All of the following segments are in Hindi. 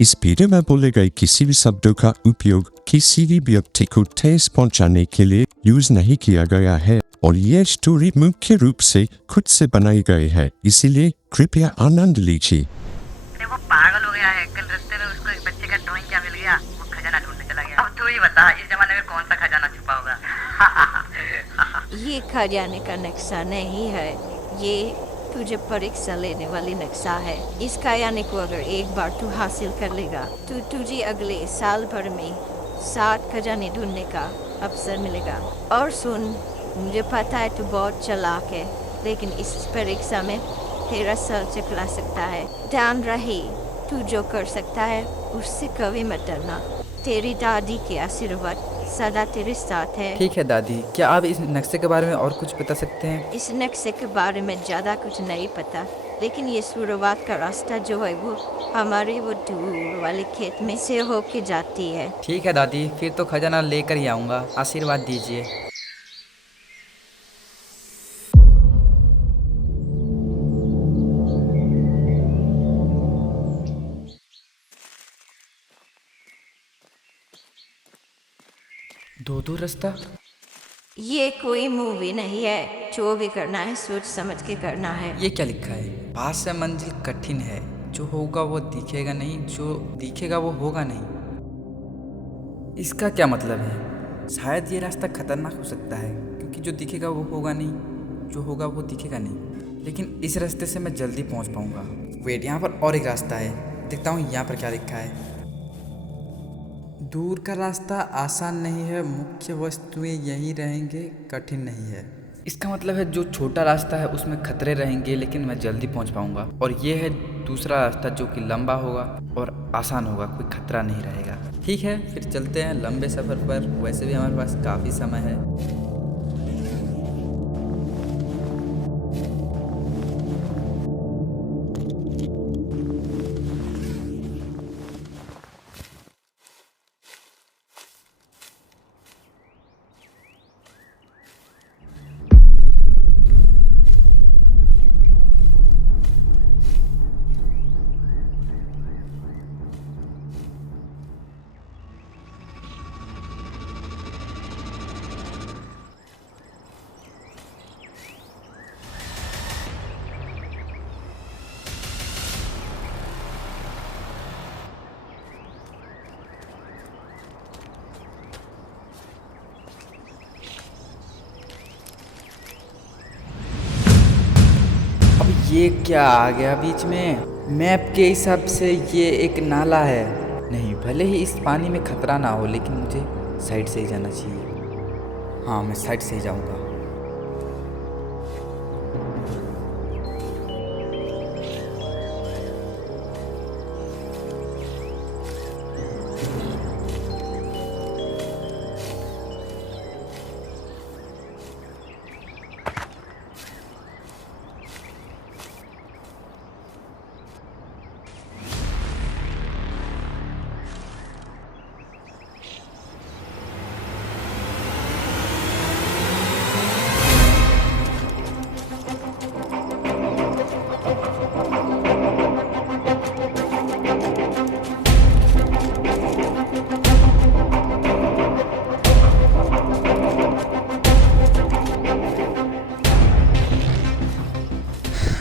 इस वीडियो में बोले गए किसी भी शब्दों का उपयोग किसी भी व्यक्ति को ठेस पहुंचाने के लिए यूज नहीं किया गया है और ये स्टोरी मुख्य रूप से खुद से बनाई गई है, इसीलिए कृपया आनंद लीजिए। वो पागल हो गया है। कल रास्ते में उसको एक बच्चे का ड्राइंग क्या मिल गया, वो खजाना ढूंढने चला गया। अब तू ही बता, इस जमाने में कौन सा खजाना छुपा होगा? ये खजाने का नक्शा नहीं है, ये तुझे परीक्षा लेने वाली नक्शा है। इस खजाने को अगर एक बार तू हासिल कर लेगा तो तुझे अगले साल भर में 7 खजाने ढूंढने का अवसर मिलेगा। और सुन, मुझे पता है तू बहुत चालाक है, लेकिन इस परीक्षा में 13 साल से पिला सकता है। ध्यान रहे, तू जो कर सकता है उससे कभी मत डरना। तेरी दादी के आशीर्वाद सदा तेरे साथ है। ठीक है दादी, क्या आप इस नक्शे के बारे में और कुछ बता सकते हैं? इस नक्शे के बारे में ज़्यादा कुछ नहीं पता, लेकिन ये शुरुआत का रास्ता जो है वो हमारे वो दूर वाले खेत में से होके जाती है। ठीक है दादी, फिर तो खजाना लेकर ही आऊँगा, आशीर्वाद दीजिए। दो रास्ता? ये कोई मूवी नहीं है, जो भी करना है सोच समझ के करना है। ये क्या लिखा है? पास से मंजिल कठिन है, जो होगा वो दिखेगा नहीं, जो दिखेगा वो होगा नहीं। इसका क्या मतलब है? शायद ये रास्ता खतरनाक हो सकता है, क्योंकि जो दिखेगा वो होगा नहीं, जो होगा वो दिखेगा नहीं। लेकिन इस रास्ते से मैं जल्दी पहुंच पाऊंगा। वेट, यहाँ पर और एक रास्ता है, देखता हूँ यहाँ पर क्या लिखा है। दूर का रास्ता आसान नहीं है, मुख्य वस्तुएं यहीं रहेंगे, कठिन नहीं है। इसका मतलब है जो छोटा रास्ता है उसमें खतरे रहेंगे, लेकिन मैं जल्दी पहुंच पाऊंगा। और ये है दूसरा रास्ता जो कि लंबा होगा और आसान होगा, कोई खतरा नहीं रहेगा। ठीक है, फिर चलते हैं लंबे सफ़र पर। वैसे भी हमारे पास काफ़ी समय है। ये क्या आ गया बीच में? मैप के हिसाब से ये एक नाला है। नहीं, भले ही इस पानी में खतरा ना हो, लेकिन मुझे साइड से ही जाना चाहिए। हाँ, मैं साइड से ही जाऊंगा।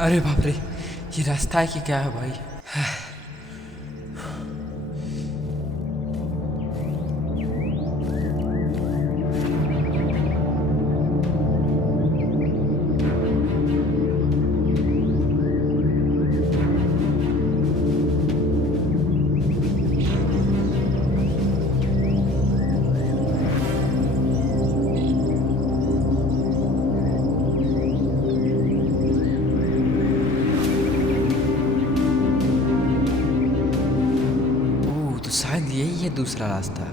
अरे बाप रे, ये रास्ता है कि क्या है भाई? शायद यही है दूसरा रास्ता।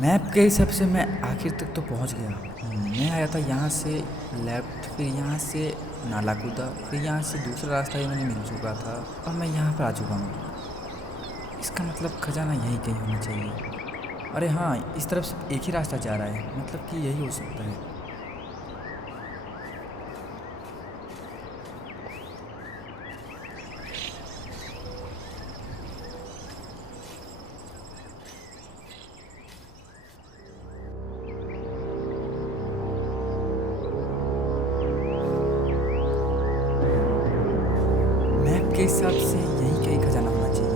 मैप के हिसाब से मैं आखिर तक तो पहुंच गया। मैं आया था यहाँ से लेफ्ट, फिर यहाँ से नाला कूदा, फिर यहाँ से दूसरा रास्ता ही मुझे मिल चुका था और मैं यहाँ पर आ चुका हूँ। इसका मतलब खजाना यहीं कहीं होना चाहिए। अरे हाँ, इस तरफ सिर्फ एक ही रास्ता जा रहा है, मतलब कि यही हो सकता है। मैप के हिसाब से यही कहीं खजाना होना चाहिए।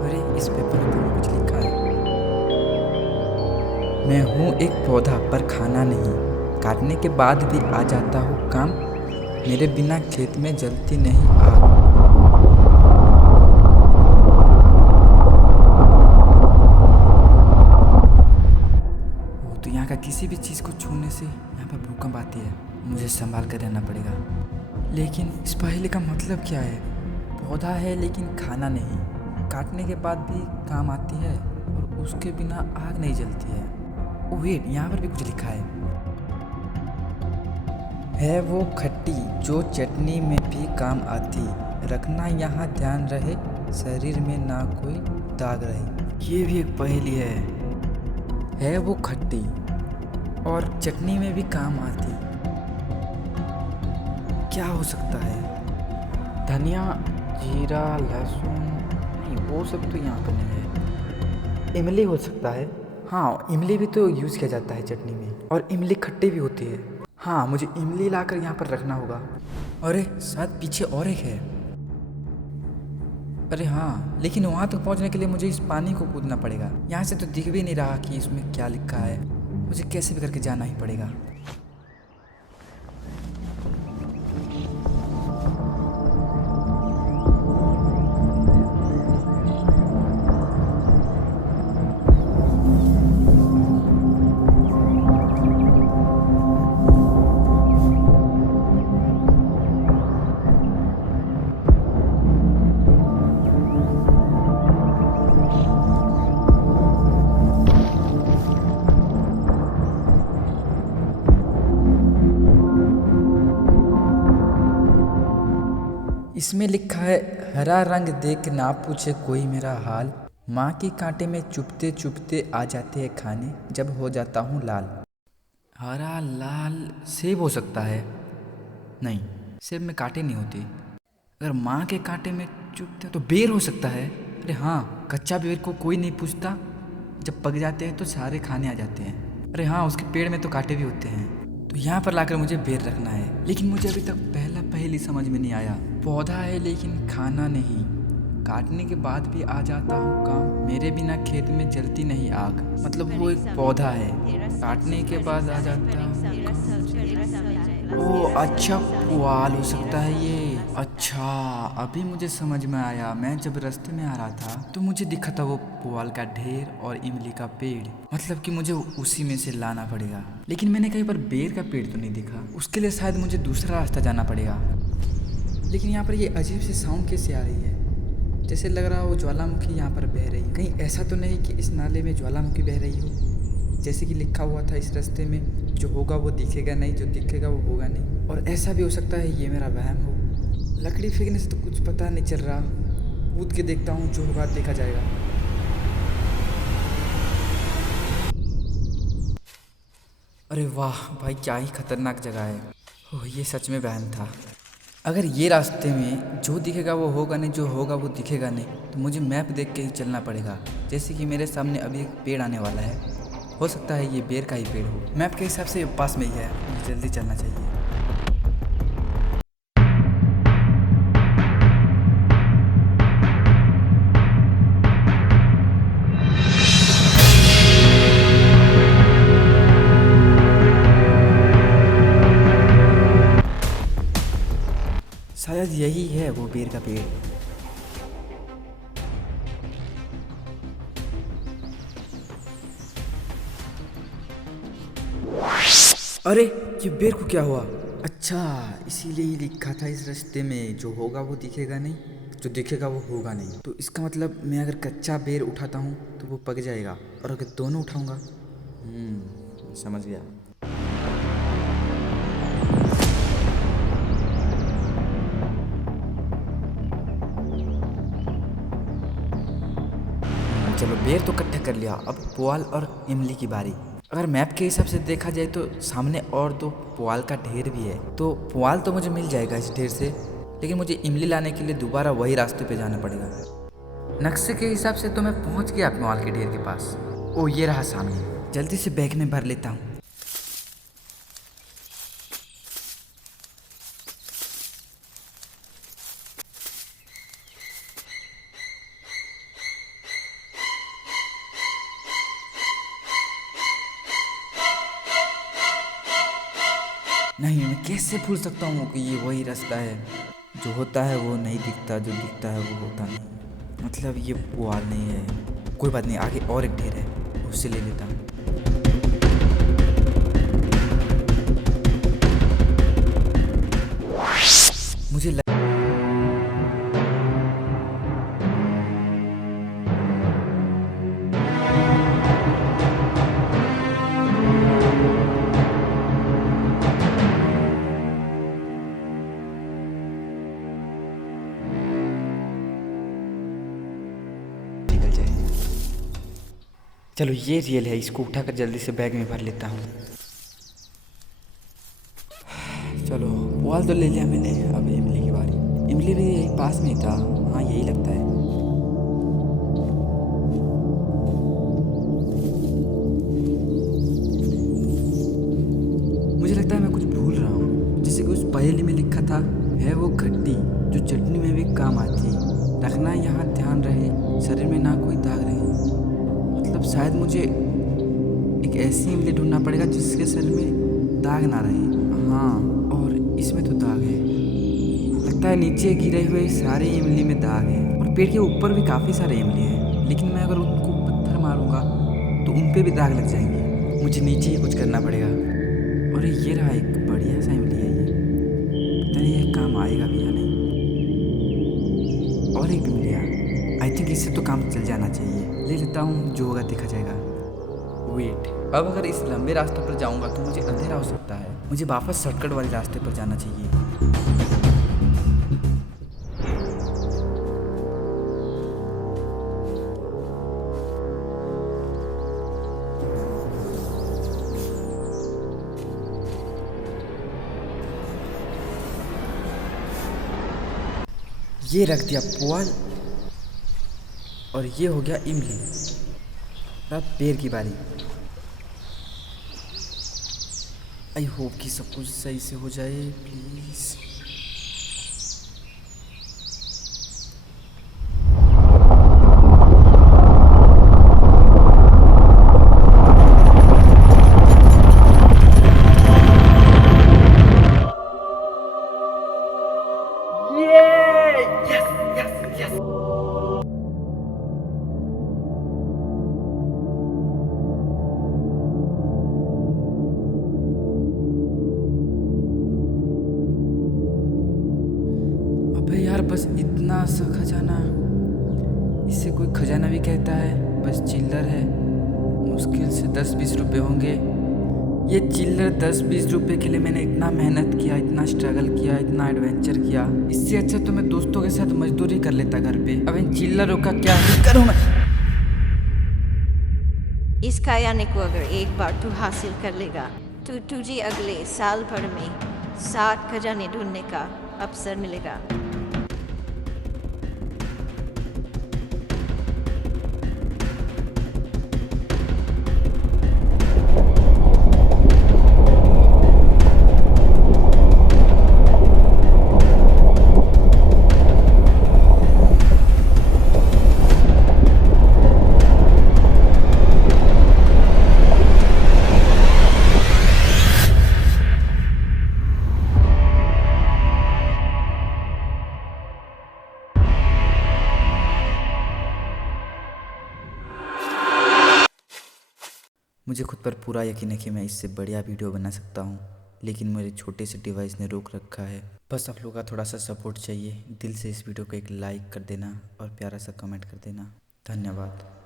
अरे इस पेपर पर कुछ लिखा है। मैं हूँ एक पौधा पर खाना नहीं, काटने के बाद भी आ जाता हूँ काम, मेरे बिना खेत में जलती नहीं आग। तो यहाँ का किसी भी चीज़ को छूने से यहाँ पर भूकंप आती है, मुझे संभाल कर रहना पड़ेगा। लेकिन इस पहेली का मतलब क्या है? पौधा है लेकिन खाना नहीं, काटने के बाद भी काम आती है और उसके बिना आग नहीं जलती है। ओ वेट, यहाँ पर भी कुछ लिखा है वो खट्टी जो चटनी में भी काम आती, रखना यहाँ ध्यान रहे, शरीर में ना कोई दाग रहे। ये भी एक पहेली है वो खट्टी और चटनी में भी काम आती। क्या हो सकता है? धनिया, जीरा, लहसुन, नहीं वो सब तो यहाँ पर नहीं है। इमली हो सकता है। हाँ, इमली भी तो यूज़ किया जाता है चटनी में, और इमली खट्टी भी होती है। हाँ, मुझे इमली लाकर यहाँ पर रखना होगा। अरे शायद पीछे और एक है। अरे हाँ, लेकिन वहाँ तक पहुँचने के लिए मुझे इस पानी को कूदना पड़ेगा। यहाँ से तो दिख भी नहीं रहा कि इसमें क्या लिखा है, मुझे कैसे भी करके जाना ही पड़ेगा। इसमें लिखा है, हरा रंग देख ना पूछे कोई मेरा हाल, माँ के कांटे में चुपते चुपते आ जाते हैं खाने, जब हो जाता हूँ लाल। हरा लाल सेब हो सकता है। नहीं, सेब में कांटे नहीं होते। अगर माँ के कांटे में चुपते तो बेर हो सकता है। अरे हाँ, कच्चा बेर को कोई नहीं पूछता, जब पक जाते हैं तो सारे खाने आ जाते हैं। अरे हाँ, उसके पेड़ में तो कांटे भी होते हैं। तो यहाँ पर लाकर मुझे बेर रखना है। लेकिन मुझे अभी तक पहला पहेली समझ में नहीं आया। पौधा है लेकिन खाना नहीं, काटने के बाद भी आ जाता हूँ काम, मेरे बिना खेत में जलती नहीं आग। मतलब वो एक पौधा है, काटने के बाद आ जाता हूँ काम। ओह अच्छा, पुआल हो सकता है ये। अच्छा, अभी मुझे समझ में आया। मैं जब रास्ते में आ रहा था तो मुझे दिखा था वो पुआल का ढेर और इमली का पेड़, मतलब कि मुझे उसी में से लाना पड़ेगा। लेकिन मैंने कहीं पर बेर का पेड़ तो नहीं देखा, उसके लिए शायद मुझे दूसरा रास्ता जाना पड़ेगा। लेकिन यहाँ पर ये अजीब सी साउंड कैसे आ रही है? जैसे लग रहा हो ज्वालामुखी यहाँ पर बह रही। कहीं ऐसा तो नहीं कि इस नाले में ज्वालामुखी बह रही हो, जैसे कि लिखा हुआ था इस रास्ते में, जो होगा वो दिखेगा नहीं, जो दिखेगा वो होगा नहीं। और ऐसा भी हो सकता है ये मेरा वहम हो। लकड़ी फेंकने से तो कुछ पता नहीं चल रहा, कूद के देखता हूँ, जो होगा देखा जाएगा। अरे वाह भाई, क्या ही खतरनाक जगह है। ओह, ये सच में वहम था। अगर ये रास्ते में जो दिखेगा वो होगा नहीं, जो होगा वो दिखेगा नहीं, तो मुझे मैप देख के ही चलना पड़ेगा। जैसे कि मेरे सामने अभी एक पेड़ आने वाला है, हो सकता है ये बेर का ही पेड़ हो। मैप के हिसाब से पास में ही है, मुझे जल्दी चलना चाहिए। शायद यही है वो बेर का पेड़। अरे ये बेर को क्या हुआ? अच्छा अच्छा, इसीलिए ही लिखा था इस रास्ते में, जो होगा वो दिखेगा नहीं, जो दिखेगा वो होगा नहीं। तो इसका मतलब मैं अगर कच्चा बेर उठाता हूँ तो वो पक जाएगा, और अगर दोनों उठाऊंगा, समझ गया। चलो बेर तो इकट्ठा कर लिया, अब पुआल और इमली की बारी। अगर मैप के हिसाब से देखा जाए तो सामने और दो पुआल का ढेर भी है, तो पुआल तो मुझे मिल जाएगा इस ढेर से, लेकिन मुझे इमली लाने के लिए दोबारा वही रास्ते पे जाना पड़ेगा। नक्शे के हिसाब से तो मैं पहुंच गया पुआल के ढेर के पास। ओ ये रहा सामने, जल्दी से बैग में भर लेता हूँ। नहीं, मैं कैसे भूल सकता हूँ कि ये वही रास्ता है। जो होता है वो नहीं दिखता, जो दिखता है वो होता नहीं। मतलब ये पुआल नहीं है। कोई बात नहीं, आगे और एक ढेर है, उससे ले लेता हूँ। मुझे निकल जाए। चलो ये रियल है, इसको उठाकर जल्दी से बैग में भर लेता हूँ। चलो पुआल तो ले लिया मैंने, अब इमली की बारी। इमली भी यही पास में ही था, हाँ यही लगता है। मुझे लगता है मैं कुछ भूल रहा हूँ, जैसे कि उस पहेली में लिखा था, है वो खट्टी जो चटनी में भी काम आती, रखना यहाँ ध्यान रहे, शरीर में ना कोई दाग रहे। मतलब शायद मुझे एक ऐसी इमली ढूंढना पड़ेगा जिसके शरीर में दाग ना रहे। हाँ, और इसमें तो दाग है, लगता है नीचे गिरे हुए सारे इमली में दाग है, और पेड़ के ऊपर भी काफ़ी सारे इमली हैं, लेकिन मैं अगर उनको पत्थर मारूंगा तो उन पे भी दाग लग जाएंगे। मुझे नीचे ही कुछ करना पड़ेगा। और ये रहा एक बढ़िया सा इमली है, ये पता नहीं ये काम आएगा भी या नहीं। और एक इमली, आई थिंक इससे तो काम चल जाना चाहिए। ले लेता हूँ, जो होगा देखा जाएगा। वेट, अब अगर इस लंबे रास्ते पर जाऊंगा तो मुझे अंधेरा हो सकता है। मुझे वापस शॉर्टकट वाले रास्ते पर जाना चाहिए। ये रख दिया पुआल, और ये हो गया इमली। अब पेड़ की बारी। आई होप कि सब कुछ सही से हो जाए, प्लीज। अबे यार, बस इतना सा खजाना, इसे कोई खजाना भी कहता है? बस चिल्लर है, मुश्किल से 10-20 रुपए होंगे। ये चिल्लर 10-20 रुपए के लिए मैंने इतना मेहनत किया, इतना स्ट्रगल किया, इतना एडवेंचर किया। इससे अच्छा तो मैं दोस्तों के साथ मजदूरी कर लेता घर पे। अब इन चिल्लरों का क्या ही करूँ मैं? इस खजाने को अगर एक बार तू हासिल कर लेगा तो तुझे अगले साल भर में 7 खजाने ढूंढने का अवसर मिलेगा। मुझे खुद पर पूरा यकीन है कि मैं इससे बढ़िया वीडियो बना सकता हूँ। लेकिन मेरे छोटे से डिवाइस ने रोक रखा है। बस आप लोगों का थोड़ा सा सपोर्ट चाहिए। दिल से इस वीडियो को एक लाइक कर देना और प्यारा सा कमेंट कर देना। धन्यवाद।